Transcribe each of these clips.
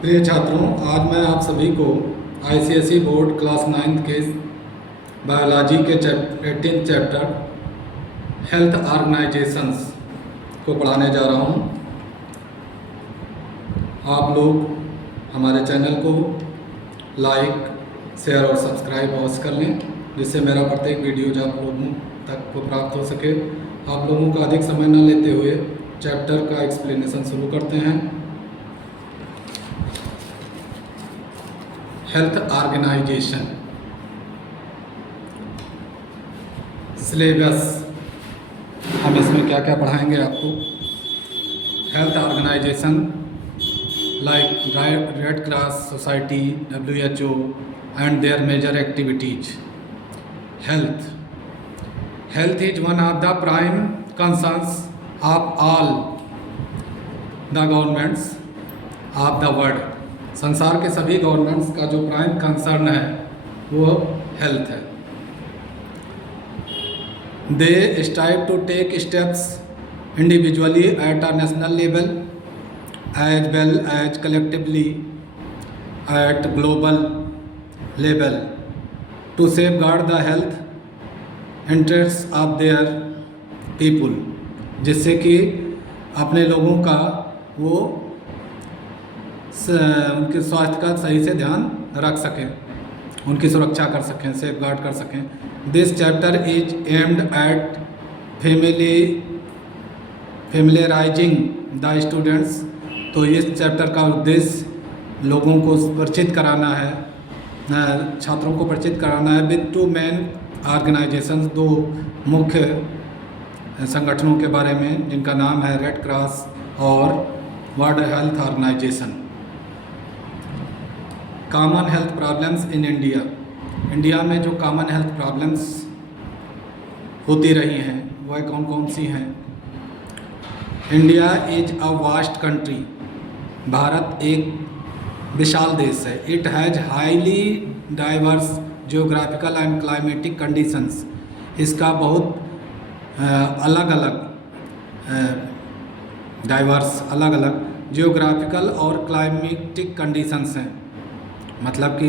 प्रिय छात्रों, आज मैं आप सभी को आईसीएसई बोर्ड क्लास 9th के बायोलॉजी के 18th चैप्टर हेल्थ ऑर्गेनाइजेशंस को पढ़ाने जा रहा हूं। आप लोग हमारे चैनल को लाइक, शेयर और सब्सक्राइब अवश्य कर लें, जिससे मेरा प्रत्येक वीडियो आप लोगों तक को प्राप्त हो सके। आप लोगों का अधिक समय न लेते हुए चैप्टर का एक्सप्लेनेशन शुरू करते हैं। हेल्थ ऑर्गेनाइजेशन सिलेबस हम इसमें क्या क्या पढ़ाएंगे आपको। Health organisation like red cross society, WHO and their major activities. Health is one of the prime concerns of all the governments of the world. संसार के सभी गवर्नमेंट्स का जो प्राइम कंसर्न है वो हेल्थ है। They strive to take steps individually at a national level as well as collectively at global level to safeguard the health interest of their people, जिससे कि अपने लोगों का वो उनके स्वास्थ्य का सही से ध्यान रख सकें, उनकी सुरक्षा कर सकें, सेफ गार्ड कर सकें। This chapter is aimed at familiarising the students. तो इस चैप्टर का उद्देश्य लोगों को परिचित कराना है, छात्रों को परिचित कराना है विद टू मेन ऑर्गेनाइजेशंस, दो मुख्य संगठनों के बारे में, जिनका नाम है रेड क्रॉस और world health organisation. Common health problems in India. India में जो कॉमन हेल्थ प्रॉब्लम्स होती रही हैं वह कौन कौन सी हैं। India is a vast country. Bharat एक विशाल देश है। It has highly diverse geographical and climatic conditions. इसका बहुत अलग अलग जियोग्राफिकल और क्लाइमेटिक कंडीशंस हैं, मतलब कि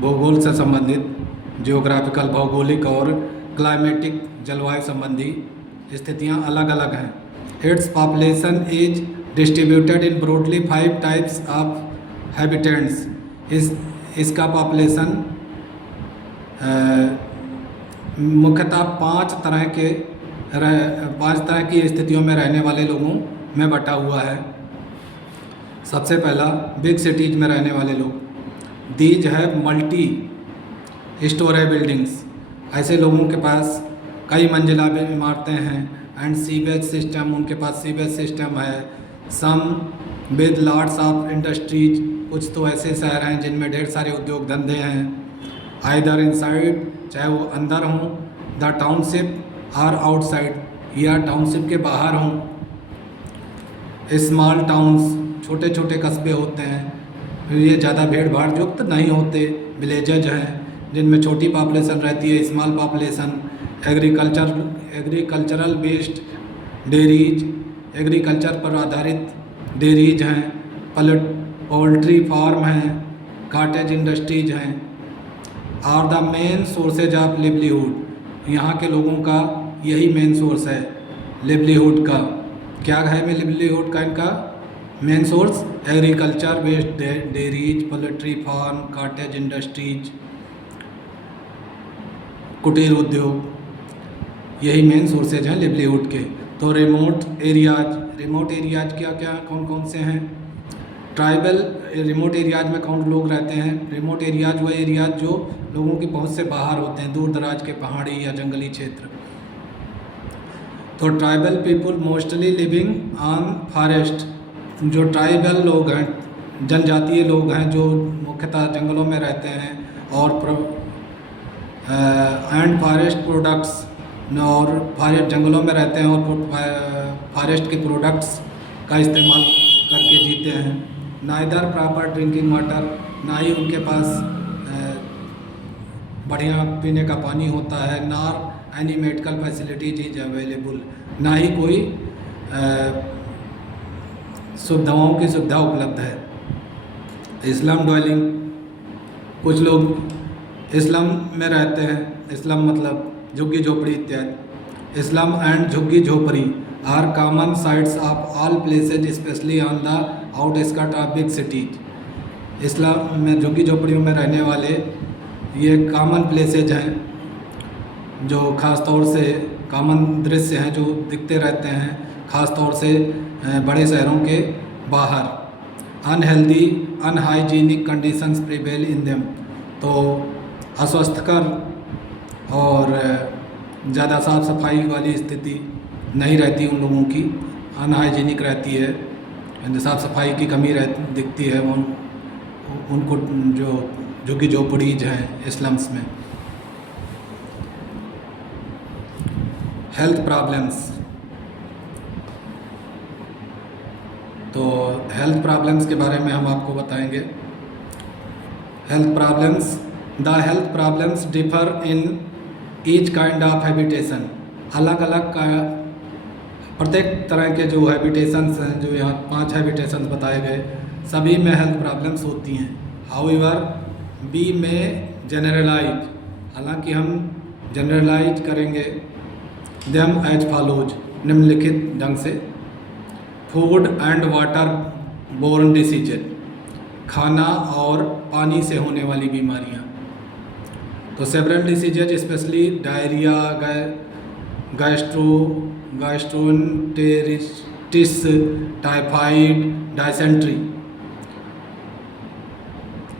भूगोल से संबंधित जियोग्राफिकल भौगोलिक और क्लाइमेटिक जलवायु संबंधी स्थितियां अलग अलग हैं। Its population is distributed in broadly 5 types of habitants. इसका पॉपुलेशन मुख्यतः 5 तरह की स्थितियों में रहने वाले लोगों में बटा हुआ है। सबसे पहला बिग सिटीज में रहने वाले लोग। दीज है मल्टी स्टोरेज बिल्डिंग्स। ऐसे लोगों के पास कई मंजिला इमारतें हैं। एंड सीवेज सिस्टम, उनके पास सीवेज सिस्टम है। Some with lots of industries, कुछ तो ऐसे शहर हैं जिनमें ढेर सारे उद्योग धंधे हैं। आइदर इनसाइड, चाहे वो अंदर हों, द टाउनशिप और आउटसाइड, या टाउनशिप के बाहर हों। स्मॉल टाउन्स, छोटे छोटे कस्बे होते हैं, ये ज़्यादा भीड़ भाड़ युक्त नहीं होते। विलेजेज हैं जिनमें छोटी पॉपुलेशन रहती है, small population. Agricultural based dairies, agriculture पर आधारित डेयरीज हैं। पोल्ट्री फार्म हैं, कॉटेज इंडस्ट्रीज हैं। Are the main sources of livelihood. यहाँ के लोगों का यही मेन सोर्स है लिवलीहुड का। क्या है में लिवलीहुड का इनका main source? Agriculture based dairies, poultry farm, cottage industries, कुटीर उद्योग, यही मेन सोर्सेज हैं लिवलीहुड के। तो रिमोट एरियाज क्या क्या कौन कौन से हैं? ट्राइबल रिमोट एरियाज में कौन लोग रहते हैं? रिमोट एरियाज वह एरियाज जो लोगों की पहुंच से बाहर होते हैं, दूर दराज के पहाड़ी या जंगली क्षेत्र। तो tribal people mostly living on forest. जो ट्राइबल लोग हैं, जनजातीय लोग हैं, जो मुख्यतः जंगलों में रहते हैं और एंड फॉरेस्ट प्रोडक्ट्स, और जंगलों में रहते हैं और फॉरेस्ट के प्रोडक्ट्स का इस्तेमाल करके जीते हैं। नाइदर प्रॉपर ड्रिंकिंग वाटर, ना ही उनके पास बढ़िया पीने का पानी होता है। Nor any medical facilities is available, ना ही कोई दवाओं की सुविधा उपलब्ध है। इस्लाम ड्वेलिंग, कुछ लोग इस्लाम में रहते हैं। इस्लाम मतलब झुग्गी झोपड़ी इत्यादि। इस्लाम and jhuggi jhopdi are common sights of all places specially on the outskirt of big cities. Slums में झुग्गी झोपड़ियों में रहने वाले ये कॉमन प्लेसेज हैं, जो ख़ास तौर से कॉमन दृश्य हैं जो दिखते रहते हैं, ख़ास तौर से बड़े शहरों के बाहर। Unhealthy unhygienic conditions prevail in them, तो अस्वस्थकर और ज़्यादा साफ़ सफाई वाली स्थिति नहीं रहती उन लोगों की, अनहाइजीनिक रहती है, साफ़ सफाई की कमी दिखती है उनको जो झुग्गी झोपड़ीज हैं स्लम्स में। हेल्थ प्रॉब्लम्स, तो हेल्थ प्रॉब्लम्स के बारे में हम आपको बताएंगे। Health problems, the health problems differ in each kind of habitation. अलग अलग का प्रत्येक तरह के जो हैबिटेशंस हैं, जो यहाँ 5 हैबिटेशंस बताए गए, सभी में हेल्थ प्रॉब्लम्स होती हैं। हाउएवर बी में जनरलाइज, हालांकि हम जनरलाइज करेंगे देम एज फॉलोज, निम्नलिखित ढंग से। Food and water borne disease, खाना और पानी से होने वाली बीमारियाँ। तो several diseases specially diarrhoea, gastroenteritis, typhoid, dysentery.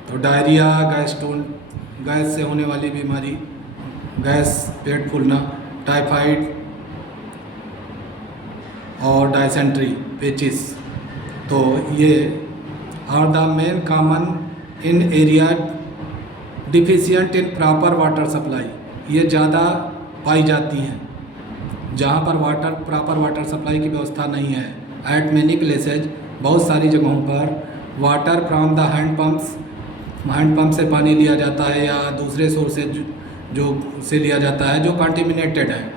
तो डायरिया, गैस से होने वाली बीमारी, गैस, पेट फूलना, टाइफाइड और डायसेंट्री, पेचिस। तो ये are the main common in area deficient in proper water supply. ये ज़्यादा पाई जाती हैं जहाँ पर प्रॉपर वाटर सप्लाई की व्यवस्था नहीं है। एट मैनी प्लेसेज, बहुत सारी जगहों पर वाटर फ्रॉम द हैंडपम्प से पानी लिया जाता है या दूसरे सोर्सेज जो से लिया जाता है, जो कंटेमिनेटेड है,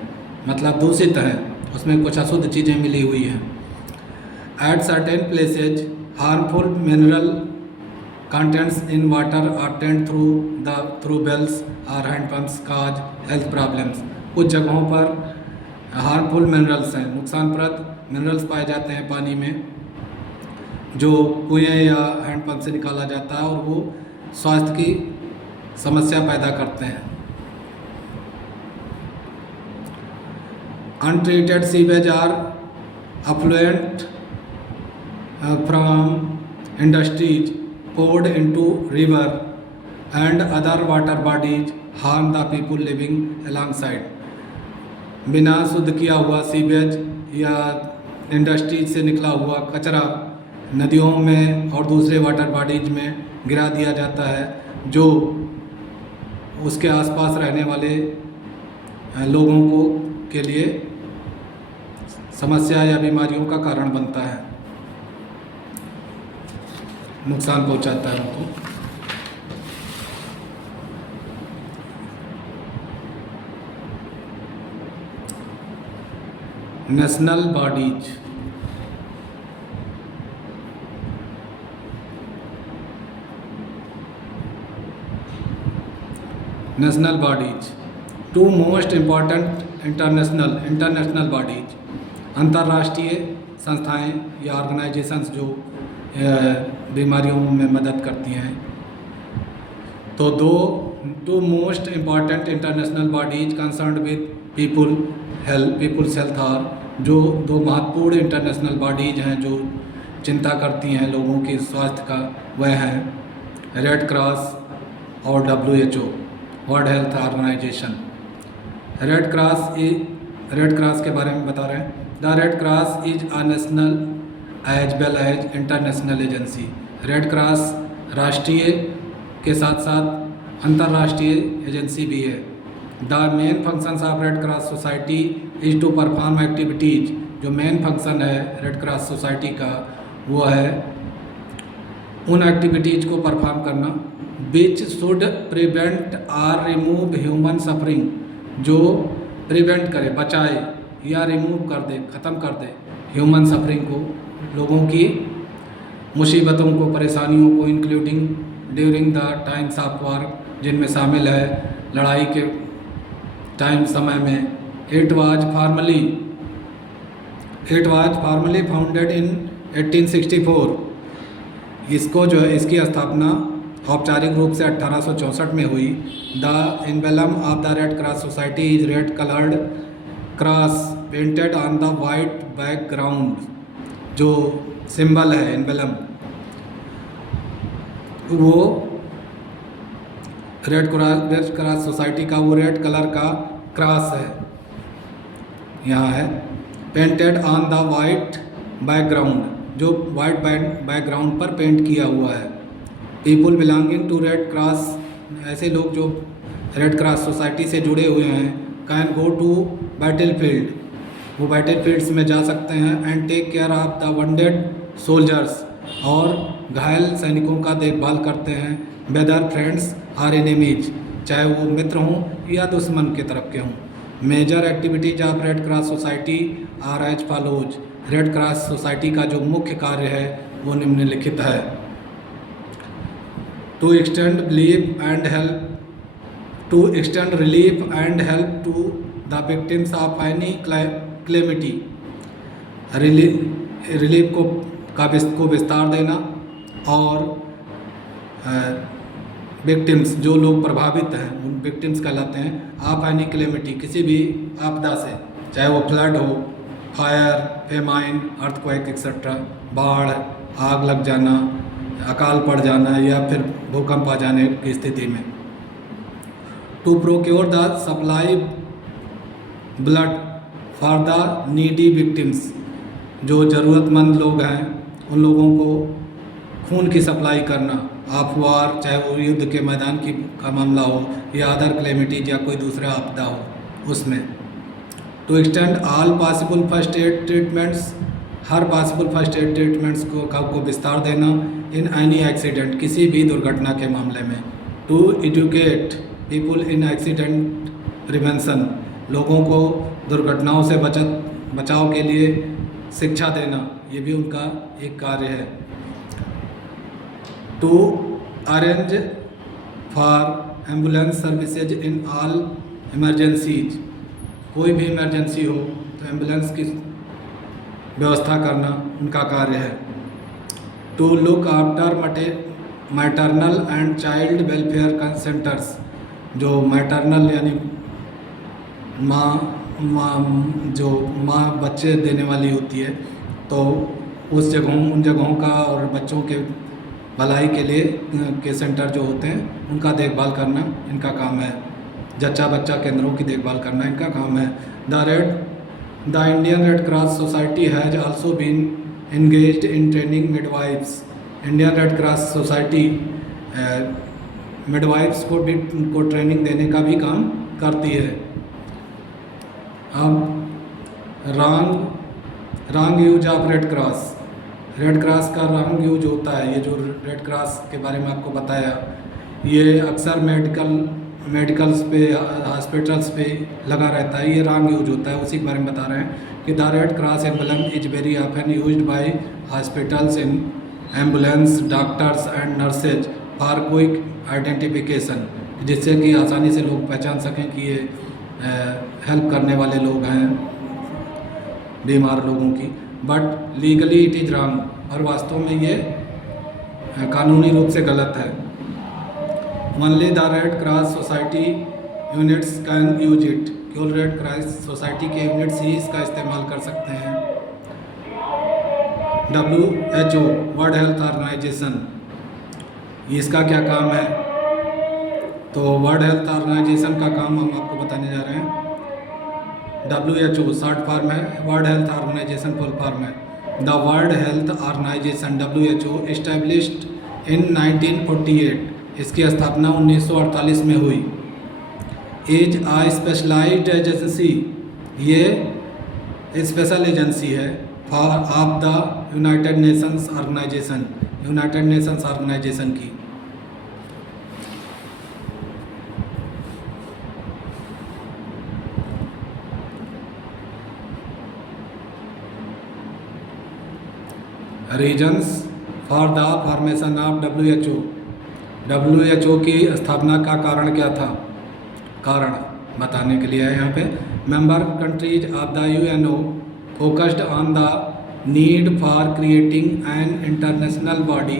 मतलब दूषित है, उसमें कुछ अशुद्ध चीज़ें मिली हुई हैं। At certain places harmful mineral contents in water obtained through wells or hand pumps cause health problems। कुछ जगहों पर हार्मफुल मिनरल्स हैं, नुकसानप्रद मिनरल्स पाए जाते हैं पानी में, जो कुएं या हैंडपम्प से निकाला जाता है, और वो स्वास्थ्य की समस्या पैदा करते हैं। Untreated sewage are effluent from industries poured into river and other water bodies harm the people living alongside। बिना शुद्ध किया हुआ सीवेज या इंडस्ट्रीज से निकला हुआ कचरा नदियों में और दूसरे वाटर बॉडीज में गिरा दिया जाता है, जो उसके आसपास रहने वाले लोगों को के लिए समस्या या बीमारियों का कारण बनता है, नुकसान पहुंचाता है उनको। National bodies, national bodies, 2 most important international bodies, अंतर्राष्ट्रीय संस्थाएं या ऑर्गेनाइजेशंस जो बीमारियों में मदद करती हैं। तो 2 most important international bodies concerned with people's health are, जो 2 महत्वपूर्ण इंटरनेशनल बॉडीज हैं जो चिंता करती हैं लोगों के स्वास्थ्य का, वह हैं रेड क्रॉस और WHO, world health organisation. Red cross के बारे में बता रहे हैं। The red cross is a national as well as international agency. रेड क्रॉस राष्ट्रीय के साथ साथ अंतर्राष्ट्रीय एजेंसी भी है। The main functions of red cross society is to perform activities. जो मेन फंक्शन है रेड क्रॉस सोसाइटी का, वो है उन एक्टिविटीज़ को परफॉर्म करना which should prevent are remove human suffering, जो प्रिवेंट करे, बचाए या रिमूव कर दे, ख़त्म कर दे ह्यूमन सफरिंग को, लोगों की मुसीबतों को, परेशानियों को, including during the times of war, जिनमें शामिल है लड़ाई के टाइम, समय में। It was formally founded in 1864। इसको जो है, इसकी स्थापना औपचारिक रूप से 1864 में हुई। The emblem of the red cross society is red coloured cross painted on the white background. जो सिंबल है एम्बलम, वो रेड क्रॉस सोसाइटी का वो रेड कलर का क्रॉस है, यहाँ है। Painted on the white background, जो वाइट बैकग्राउंड पर पेंट किया हुआ है। People belonging to red cross, ऐसे लोग जो रेड क्रॉस सोसाइटी से जुड़े हुए हैं, can go to battle field, वो बैटल फील्ड्स में जा सकते हैं। And take care of the wounded soldiers, और घायल सैनिकों का देखभाल करते हैं। वेदर फ्रेंड्स आर एनिमीज, चाहे वो मित्र हों या दुश्मन की तरफ के हों। Major activities of red cross society are as follows. Red cross society का जो मुख्य कार्य है वो निम्नलिखित है। To extend relief and help to the victims of any calamity, relief को विस्तार देना, और विक्टिम्स, जो लोग प्रभावित हैं उन विक्टिम्स कहलाते हैं। ऑफ एनी क्लेमिटी, किसी भी आपदा से, चाहे वो फ्लड हो, फायर, फेमाइन, अर्थक्वेक एक्सेट्रा, बाढ़, आग लग जाना, अकाल पड़ जाना, या फिर भूकंप आ जाने की स्थिति में। To procure the supply blood for the needy victims, जो ज़रूरतमंद लोग हैं उन लोगों को खून की सप्लाई करना। ऑफ वार, चाहे वो युद्ध के मैदान का मामला हो, या अदर क्लेमिटीज, या कोई दूसरा आपदा हो उसमें। To extend all possible first aid treatments, हर पॉसिबल फर्स्ट एड ट्रीटमेंट्स को विस्तार देना। इन एनी एक्सीडेंट, किसी भी दुर्घटना के मामले में। To educate people in accident prevention, लोगों को दुर्घटनाओं से बचाव के लिए शिक्षा देना, ये भी उनका एक कार्य है। To arrange for ambulance services in all emergencies, कोई भी इमरजेंसी हो तो एम्बुलेंस की व्यवस्था करना उनका कार्य है। To look after maternal and child welfare centres, जो मैटरनल यानी जो माँ बच्चे देने वाली होती है, तो उन जगहों का और बच्चों के भलाई के लिए के सेंटर जो होते हैं उनका देखभाल करना इनका काम है। जच्चा बच्चा केंद्रों की देखभाल करना इनका काम है। The Indian red cross society has also been engaged in training midwives. Indian red cross society midwives को ट्रेनिंग देने का भी काम करती है। अब wrong use of red cross, red cross का रॉन्ग यूज होता है। ये जो रेड क्रॉस के बारे में आपको बताया, ये अक्सर मेडिकल्स पे, हॉस्पिटल्स पे लगा रहता है, ये रॉन्ग यूज होता है। उसी के बारे में बता रहे हैं कि the red cross emblem is very often used by hospitals in ambulance doctors and nurses for quick identification, जिससे कि आसानी से लोग पहचान सकें कि ये हेल्प करने वाले लोग हैं बीमार लोगों की। But legally it is wrong, और वास्तव में ये कानूनी रूप से गलत है। Only the red cross society units can use it, केवल रेड क्रॉस सोसाइटी के यूनिट्स ही इसका इस्तेमाल कर सकते हैं। WHO वर्ल्ड हेल्थ ऑर्गेनाइजेशन, इसका क्या काम है? तो वर्ल्ड हेल्थ ऑर्गेनाइजेशन का काम हम आपको बताने जा रहे हैं। WHO शॉर्ट फॉर्म है, world health organisation full form है। The world health organisation WHO established in 1948, इसकी स्थापना 1948 में हुई। इज आ स्पेशलाइज्ड एजेंसी, ये स्पेशल एजेंसी है for of the united nations organisation की। Reasons for the formation of WHO। WHO की स्थापना का कारण क्या था? कारण बताने के लिए है यहाँ पे। Member countries of the UNO focused on the need for creating an international body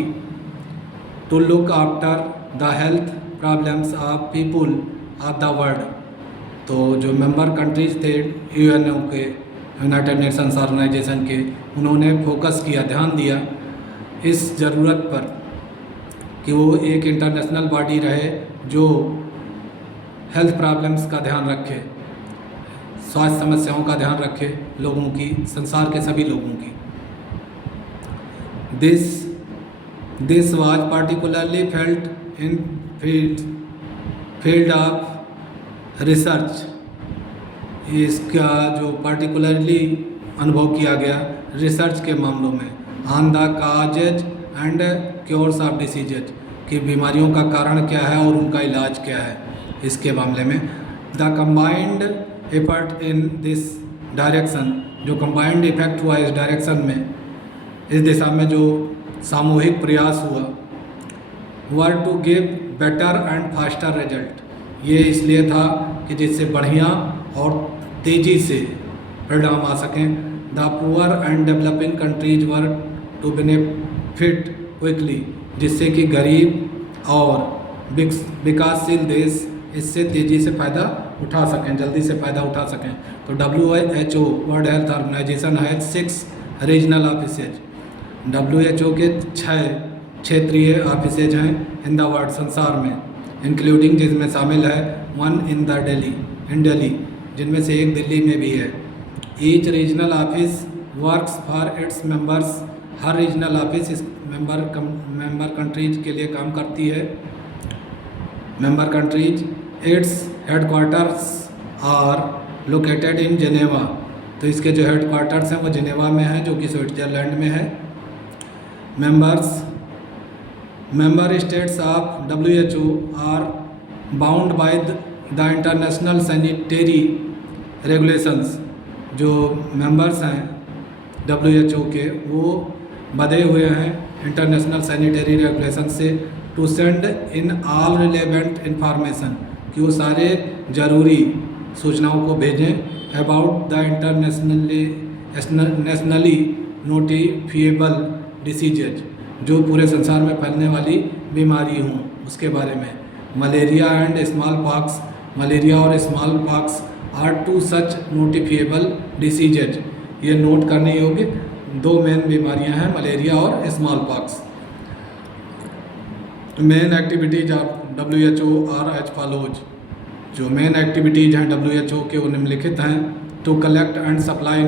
to look after the health problems of people of the world. तो जो मेंबर कंट्रीज थे UNO के, यूनाइटेड नेशंस ऑर्गेनाइजेशन के, उन्होंने focus किया, ध्यान दिया इस ज़रूरत पर कि वो एक इंटरनेशनल बॉडी रहे जो हेल्थ प्रॉब्लम्स का ध्यान रखे, स्वास्थ्य समस्याओं का ध्यान रखे लोगों की, संसार के सभी लोगों की। This was particularly felt in field of research. इसका जो पार्टिकुलरली अनुभव किया गया रिसर्च के मामलों में, on the causes and cures of diseases, कि बीमारियों का कारण क्या है और उनका इलाज क्या है, इसके मामले में। The combined effort in this direction, जो कंबाइंड इफेक्ट हुआ इस डायरेक्शन में, इस दिशा में जो सामूहिक प्रयास हुआ, were to give better and faster result. ये इसलिए था कि जिससे बढ़िया और तेज़ी से परिणाम आ सकें। The poor and developing countries were to benefit quickly, जिससे कि गरीब और विकासशील देश इससे तेज़ी से फ़ायदा उठा सकें, जल्दी से फ़ायदा उठा सकें। तो WHO वर्ल्ड हेल्थ ऑर्गेनाइजेशन है 6 रीजनल ऑफिसेज। WHO के 6 क्षेत्रीय ऑफिसेज हैं इन द वर्ल्ड, संसार में, इंक्लूडिंग, जिसमें शामिल है 1 इन दिल्ली, जिनमें से एक दिल्ली में भी है। Each regional office works for its members, हर रीजनल ऑफिस इस मेंबर कंट्रीज के लिए काम करती है। Member countries, its headquarters are located in Geneva. तो इसके जो हेडक्वार्टर्स हैं वो जेनेवा में है, जो कि स्विट्ज़रलैंड में है। Member states of WHO are bound by the international sanitary regulations. जो मेंबर्स हैं WHO के, वो बंधे हुए हैं इंटरनेशनल सैनिटरी रेगुलेशन से, to send in all relevant information, कि वो सारे ज़रूरी सूचनाओं को भेजें about the nationally notifiable diseases, जो पूरे संसार में फैलने वाली बीमारी हों उसके बारे में। Malaria and small pox, malaria और small pox are 2 such notifiable diseases. ये नोट करने योग्य 2 मेन बीमारियां हैं, मलेरिया और small pox. Main activities of WHO are as follows. जो मेन एक्टिविटीज़ हैं WHO के वो निम्नलिखित हैं। To collect and supply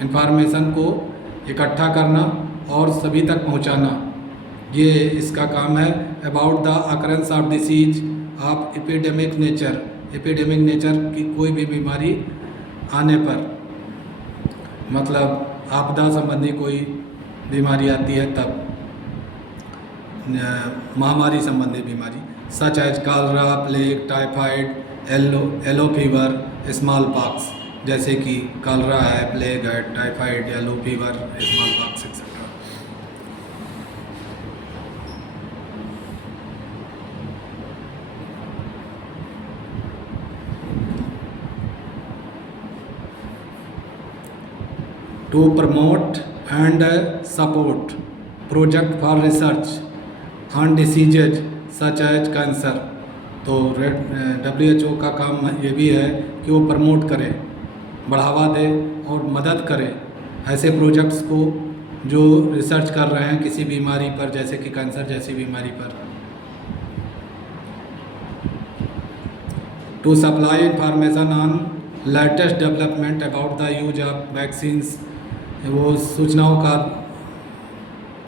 information को इकट्ठा करना और सभी तक पहुंचाना, ये इसका काम है। About the occurrence of disease of epidemic nature की कोई भी बीमारी आने पर, मतलब आपदा संबंधी कोई बीमारी आती है तब, महामारी संबंधी बीमारी, such as cholera, plague, typhoid, yellow fever, smallpox, जैसे कि कॉलरा है, प्लेग है, typhoid, yellow fever, smallpox etcetera. To promote and support project for research on diseases such as cancer. तो WHO का काम ये भी है कि वो प्रमोट करे, बढ़ावा दे और मदद करे ऐसे प्रोजेक्ट्स को जो रिसर्च कर रहे हैं किसी बीमारी पर, जैसे कि कैंसर जैसी बीमारी पर। To supply information on latest development about the use of vaccines, वो सूचनाओं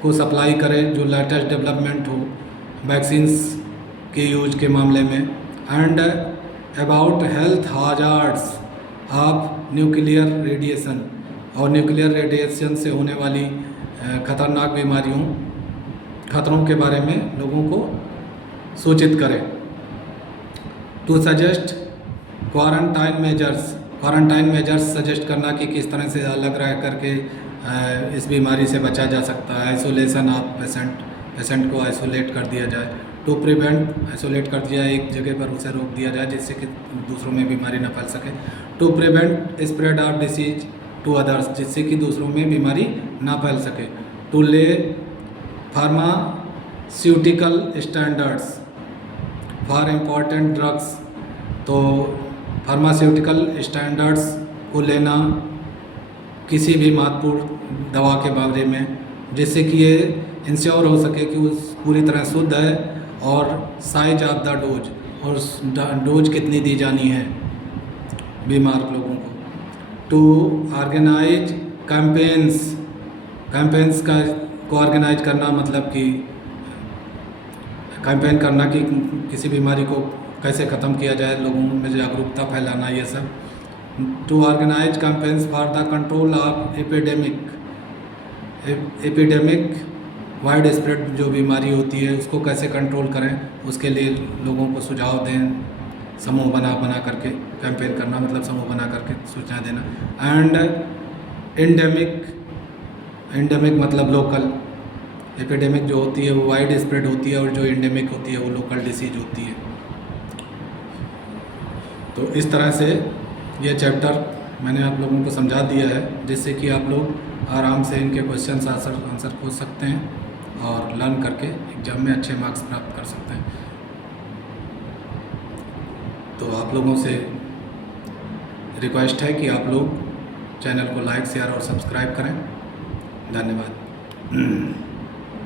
को सप्लाई करे जो लेटेस्ट डेवलपमेंट हो वैक्सीन्स के यूज के मामले में। And about health hazards of nuclear radiation, और न्यूक्लियर रेडिएशन से होने वाली खतरनाक खतरों के बारे में लोगों को सूचित करें। To suggest quarantine measures suggest करना कि किस तरह से अलग रह करके इस बीमारी से बचा जा सकता है। आइसोलेशन ऑफ पेशेंट को आइसोलेट कर दिया जाए, टू प्रिवेंट, आइसोलेट कर दिया एक जगह पर उसे रोक दिया जाए जिससे कि दूसरों में बीमारी न फैल सके। To prevent spread of disease to others, जिससे कि दूसरों में बीमारी ना फैल सके। टू ले pharmaceutical standards for important drugs, तो फार्मास्यूटिकल स्टैंडर्ड्स को लेना किसी भी महत्वपूर्ण दवा के बारे में, जिससे कि ये इंश्योर हो सके कि उस पूरी तरह शुद्ध है, और साइज ऑफ द डोज, और डोज कितनी दी जानी है बीमार लोगों को। टू ऑर्गेनाइज कैंपेन्स को ऑर्गेनाइज करना, मतलब कि कैंपेन करना कि किसी बीमारी को कैसे ख़त्म किया जाए, लोगों में जागरूकता फैलाना, ये सब। To organise campaigns for the control of epidemic widespread, जो बीमारी होती है उसको कैसे कंट्रोल करें, उसके लिए लोगों को सुझाव दें, समूह बना करके कैंपेन करना, मतलब समूह बना करके सूचना देना। एंड एंडेमिक मतलब लोकल, एपिडेमिक जो होती है वो वाइड स्प्रेड होती है, और जो एंडेमिक होती है वो लोकल डिसीज होती है। तो इस तरह से ये चैप्टर मैंने आप लोगों को समझा दिया है, जिससे कि आप लोग आराम से इनके क्वेश्चन आंसर पूछ सकते हैं और लर्न करके एग्ज़ाम में अच्छे मार्क्स प्राप्त कर सकते हैं। तो आप लोगों से रिक्वेस्ट है कि आप लोग चैनल को लाइक, शेयर और सब्सक्राइब करें। धन्यवाद।